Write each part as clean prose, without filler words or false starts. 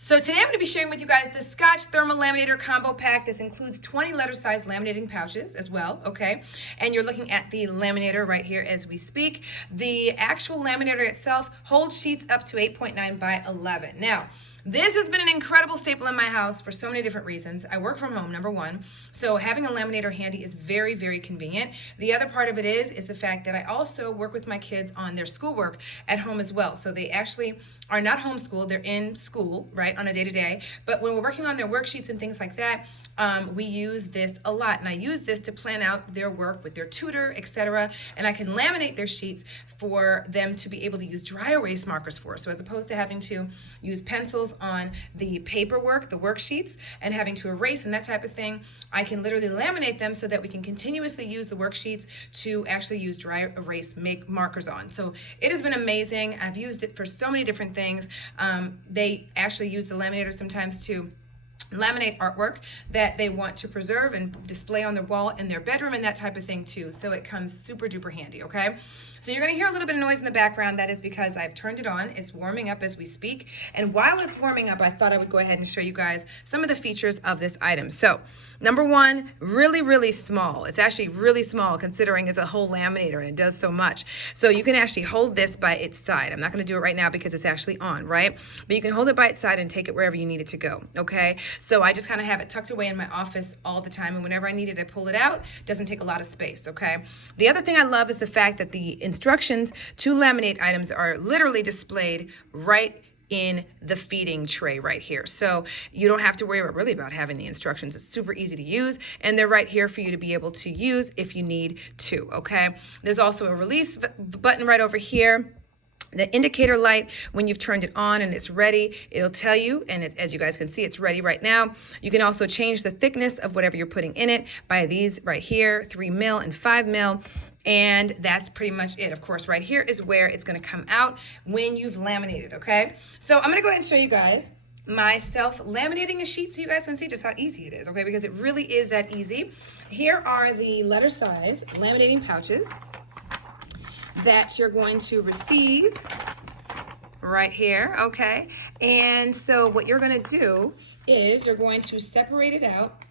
So today I'm going to be sharing with you guys the Scotch Thermal Laminator Combo Pack. This includes 20 letter size laminating pouches as well, okay? And you're looking at the laminator right here as we speak. The actual laminator itself holds sheets up to 8.9 by 11. Now, this has been an incredible staple in my house for so many different reasons. I work from home, number one, so having a laminator handy is very, very convenient. The other part of it is the fact that I also work with my kids on their schoolwork at home as well. So they actually are not homeschooled, they're in school, right, on a day-to-day. But when we're working on their worksheets and things like that, we use this a lot. And I use this to plan out their work with their tutor, etc. And I can laminate their sheets for them to be able to use dry erase markers for. So as opposed to having to use pencils on the paperwork, the worksheets, and having to erase and that type of thing, I can literally laminate them so that we can continuously use the worksheets to actually use dry erase markers on. So it has been amazing. I've used it for so many different things. They actually use the laminator sometimes to laminate artwork that they want to preserve and display on their wall in their bedroom and that type of thing too. So it comes super duper handy, okay? So you're gonna hear a little bit of noise in the background. That is because I've turned it on. It's warming up as we speak. And while it's warming up, I thought I would go ahead and show you guys some of the features of this item. So number one, really, really small. It's actually really small considering it's a whole laminator and it does so much. So you can actually hold this by its side. I'm not gonna do it right now because it's actually on, right? But you can hold it by its side and take it wherever you need it to go, okay? So I just kind of have it tucked away in my office all the time, and whenever I need it, I pull it out. It doesn't take a lot of space, okay? The other thing I love is the fact that the instructions to laminate items are literally displayed right in the feeding tray right here. So you don't have to worry really about having the instructions. It's super easy to use, and they're right here for you to be able to use if you need to, okay? There's also a release button right over here. The indicator light, when you've turned it on and it's ready, it'll tell you, and as you guys can see, it's ready right now. You can also change the thickness of whatever you're putting in it by these right here, 3 mil and 5 mil. And that's pretty much it. Of course, right here is where it's gonna come out when you've laminated, okay? So I'm gonna go ahead and show you guys myself laminating a sheet so you guys can see just how easy it is, okay? Because it really is that easy. Here are the letter size laminating pouches that you're going to receive right here, okay? And so what you're gonna do is you're going to separate it out.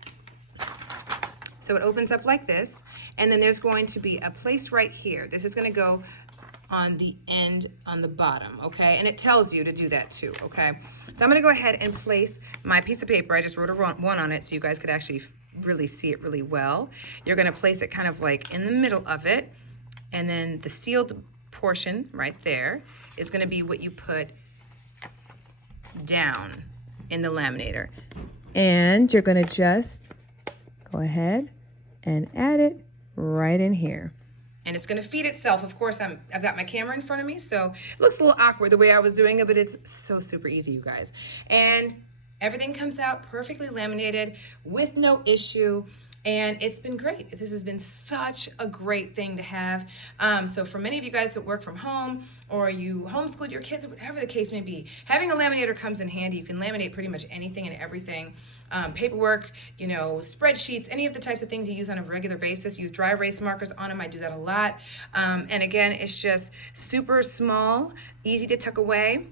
So it opens up like this, and then there's going to be a place right here. This is gonna go on the end on the bottom, okay? And it tells you to do that too, okay? So I'm gonna go ahead and place my piece of paper. I just wrote a 1 on it so you guys could actually really see it really well. You're gonna place it kind of like in the middle of it, and then the sealed portion right there is gonna be what you put down in the laminator. And you're gonna just go ahead and add it right in here. And it's gonna feed itself. Of course, I've got my camera in front of me, so it looks a little awkward the way I was doing it, but it's so super easy, you guys. And everything comes out perfectly laminated with no issue. And it's been great. This has been such a great thing to have. So for many of you guys that work from home or you homeschooled your kids, or whatever the case may be, having a laminator comes in handy. You can laminate pretty much anything and everything. Paperwork, you know, spreadsheets, any of the types of things you use on a regular basis. Use dry erase markers on them. I do that a lot. And again, it's just super small, easy to tuck away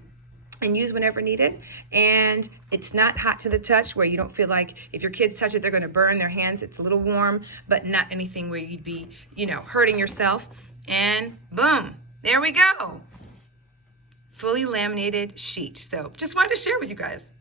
and use whenever needed, and it's not hot to the touch where you don't feel like if your kids touch it they're going to burn their hands. It's a little warm, but not anything where you'd be, you know, hurting yourself. And boom, there we go, fully laminated sheet. So just wanted to share with you guys.